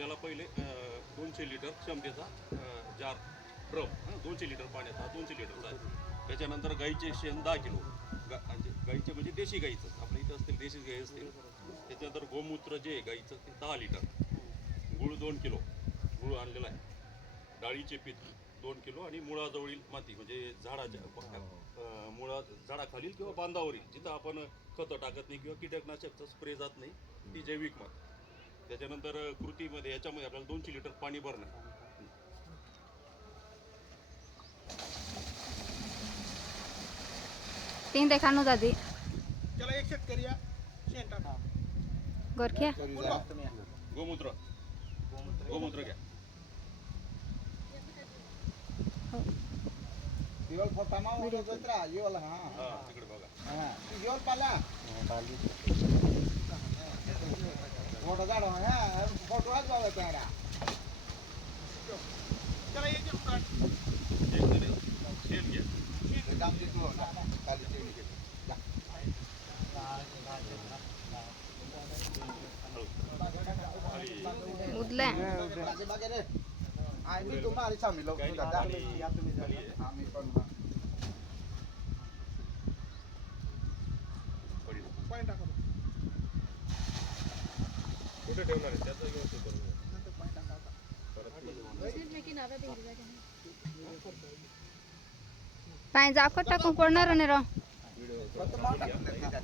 आपल्याला पहिले 200 लिटर क्षमतेचा जार ड्रम 200 लिटर पाण्याचा 200 लिटरचा आहे. त्याच्यानंतर गाईचे शेण 10 किलो म्हणजे गाईचे म्हणजे देशी गाईचं आपल्या इथं असतील देशी गाई असतील. त्याच्यानंतर गोमूत्र जे आहे गाईचं ते 10 लिटर, गूळ 2 किलो गूळ आणलेला आहे, डाळीचे पीठ 2 किलो आणि मुळाजवळील माती म्हणजे झाडाच्या मुळा झाडाखालील किंवा बांधावरील जिथं आपण खतं टाकत नाही किंवा कीटकनाशकचा स्प्रे जात नाही ती जैविक माती. त्याच्यानंतर कृतीमध्ये याच्यामध्ये आपल्याला 200 लिटर पाणी भरणं. तीन देखानो दादी चला एक शेतकरी या शेण टाका. गोरख्या गोमूत्र गोमूत्र घ्या. दिवाल फोटामा ओढो जत्रा येवला हा तिकडे बघा. हा येवल पाला फोटो काढो हा फोटो आज बाबा त्याला चला एक एक काढ. शेण घ्या. काम दे तू खाली शेणी घे उदल्या बागे बागे रे आम्ही तुम्हाला सामील होतो दादा या तुम्ही जा आम्ही पण पाणी टाका. कुठे ठेवणार आहे त्याचं व्यवस्थित करून घ्या. नंतर पाणी टाका आता. पाणी जाखत टाकून पडणार नाही राव. फक्त माव टाकून द्या